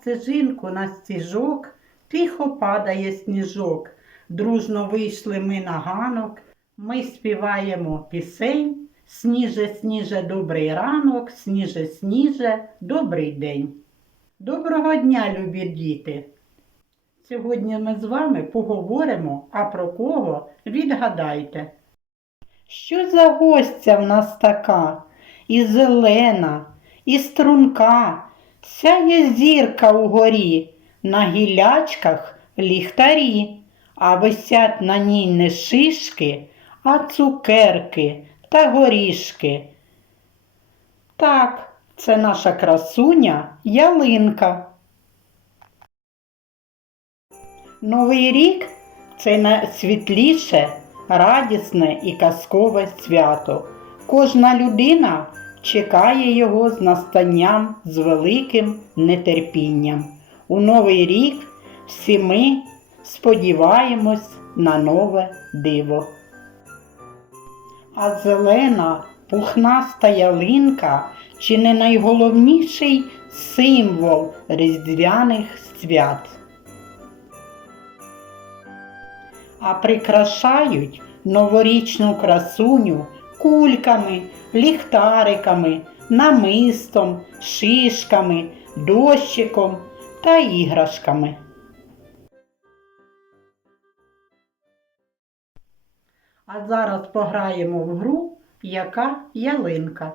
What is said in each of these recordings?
Стежинку, на стіжок тихо падає сніжок. Дружно вийшли ми на ганок. Ми співаємо пісень. Сніже, сніже, добрий ранок, сніже, сніже, добрий день. Доброго дня, любі діти! Сьогодні ми з вами поговоримо, а про кого відгадайте. Що за гостя в нас така? І зелена, і струнка, сяє зірка угорі, на гілячках ліхтарі, а висять на ній не шишки, а цукерки та горішки. Так, це наша красуня ялинка. Новий рік це найсвітліше, радісне і казкове свято. Кожна людина чекає його з настанням з великим нетерпінням. У новий рік всі ми сподіваємось на нове диво. А зелена пухнаста ялинка чи не найголовніший символ різдвяних свят. а прикрашають новорічну красуню кульками, ліхтариками, намистом, шишками, дощиком та іграшками. А зараз пограємо в гру, яка ялинка.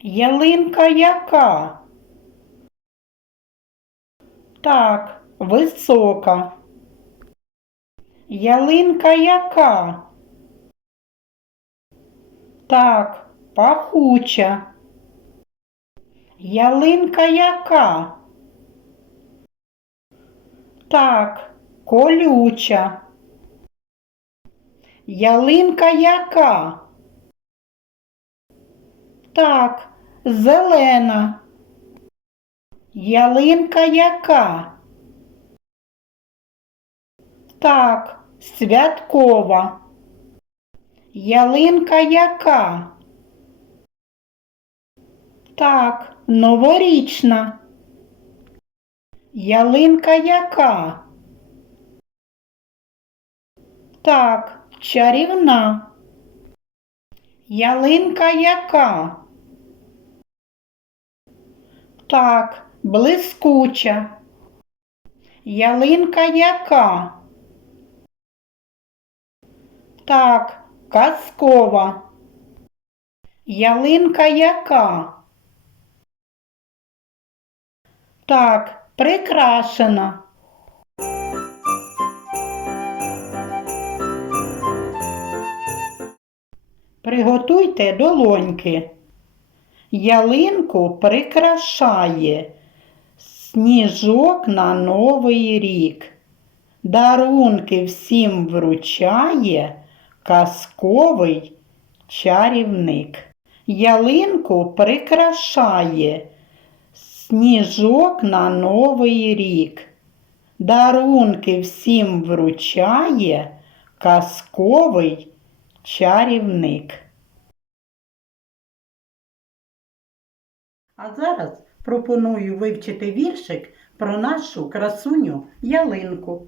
Ялинка яка? Так, висока. Ялинка яка? Так, пахуча. Ялинка яка? Так, колюча. Ялинка яка? Так, зелена. Ялинка яка? Так, святкова. Ялинка яка? Так, новорічна. Ялинка яка? Так, чарівна. Ялинка яка? Так, блискуча. Ялинка яка? Так, казкова. Ялинка яка? Так, прикрашена. Приготуйте долоньки. Ялинку прикрашає сніжок на новий рік. Дарунки всім вручає казковий чарівник. Ялинку прикрашає сніжок на новий рік. Дарунки всім вручає казковий чарівник. А зараз пропоную вивчити віршик про нашу красуню ялинку.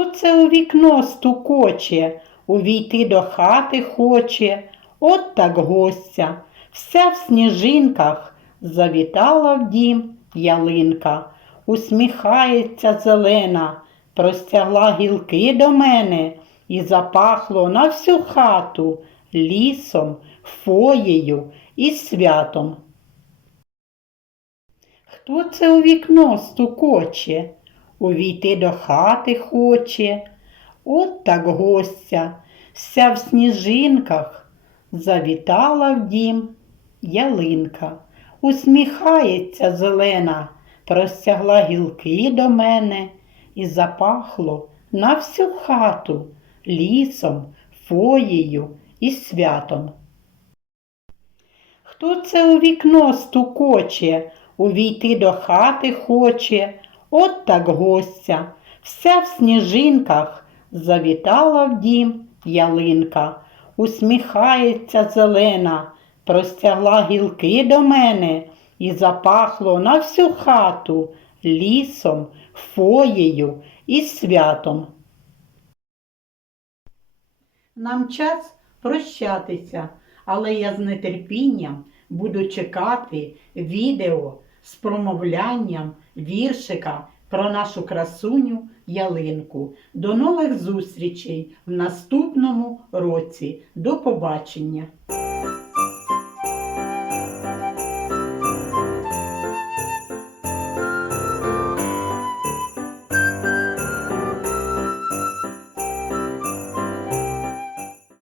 Хто це у вікно стукоче, увійти до хати хоче, от так гостя, вся в сніжинках завітала в дім ялинка, усміхається зелена, простягла гілки до мене і запахло на всю хату лісом, фоєю і святом. Хто це у вікно стукоче, увійти до хати хоче, от так гостя, вся в сніжинках, завітала в дім ялинка, усміхається зелена, простягла гілки до мене і запахло на всю хату лісом, фоєю і святом. Хто це у вікно стукоче, увійти до хати хоче, от так гостя, вся в сніжинках, завітала в дім ялинка, усміхається зелена, простягла гілки до мене і запахло на всю хату лісом, фоєю і святом. Нам час прощатися, але я з нетерпінням буду чекати відео з промовлянням віршика про нашу красуню ялинку. До нових зустрічей в наступному році. До побачення!